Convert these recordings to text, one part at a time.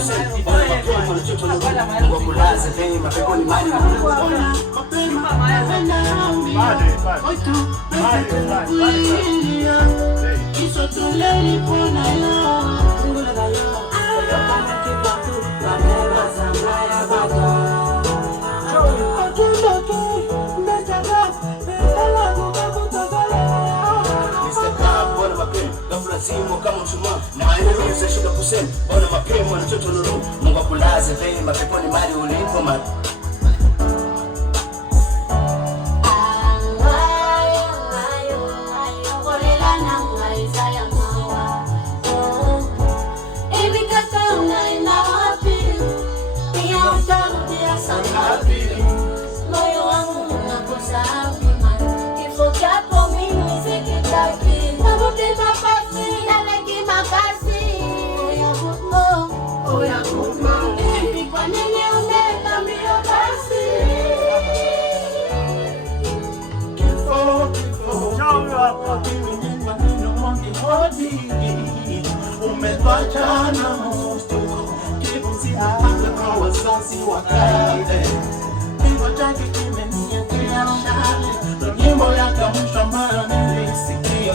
kusema bwana mapema na chocho na Mungu akulaze vema peponi mali bwana mapema Kiso tuleni pona yo Ngula da yo Kama kipatu Manema zambaya bato Atundoki Mbechaga Mpala kukakutazala Mr. Club bwana mapema Gafula simu kama mshumaa Na ainiruza shuka kusema bwana mapema na chocho nuru Mungu akulaze vema peponi mali ulipo mali Moyo wangu unakosa afima Kifo chako mimi sikitaki Nabutema pasi Naleki makasi Oya kuma Hivi kwa nini unenda mbio basi Kifo Mimi ni maneno mwangi hodi Umetwachana mustuko Kifo sinapanga kwa wazazi wakale Kifo chake kimeniekea shale Nyimbo yake mwisho ambayo nilisikia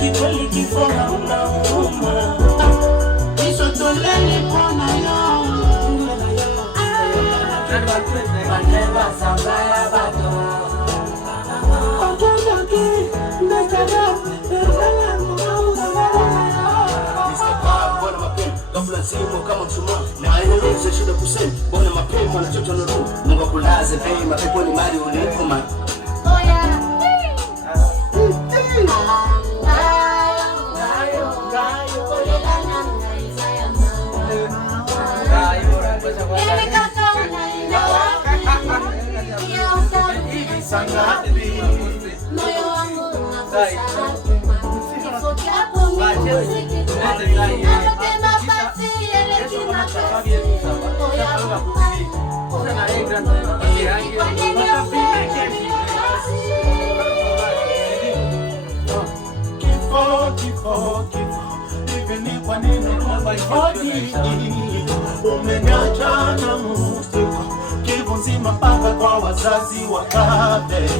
Kikweli kifo na unauma Kisho toleni pona yo Manema zambaya bato Atundoki Mbechaga Mpala Gafula simu kama mshumaa Na ainiruza shuka kusema bwana mapema na chocho nuru Mungu akulaze vema peponi mali ulipo mali Moyo wangu unakosa afima Kifo chako mimi sikitaki Nabutema pasi Eleki makasi Oya kuma Hivi kwa nini unenda Kifo Hivi ni kwa nini hodi Umeniacha na mustuko Kifo nzima mpaka kwa wazazi wakale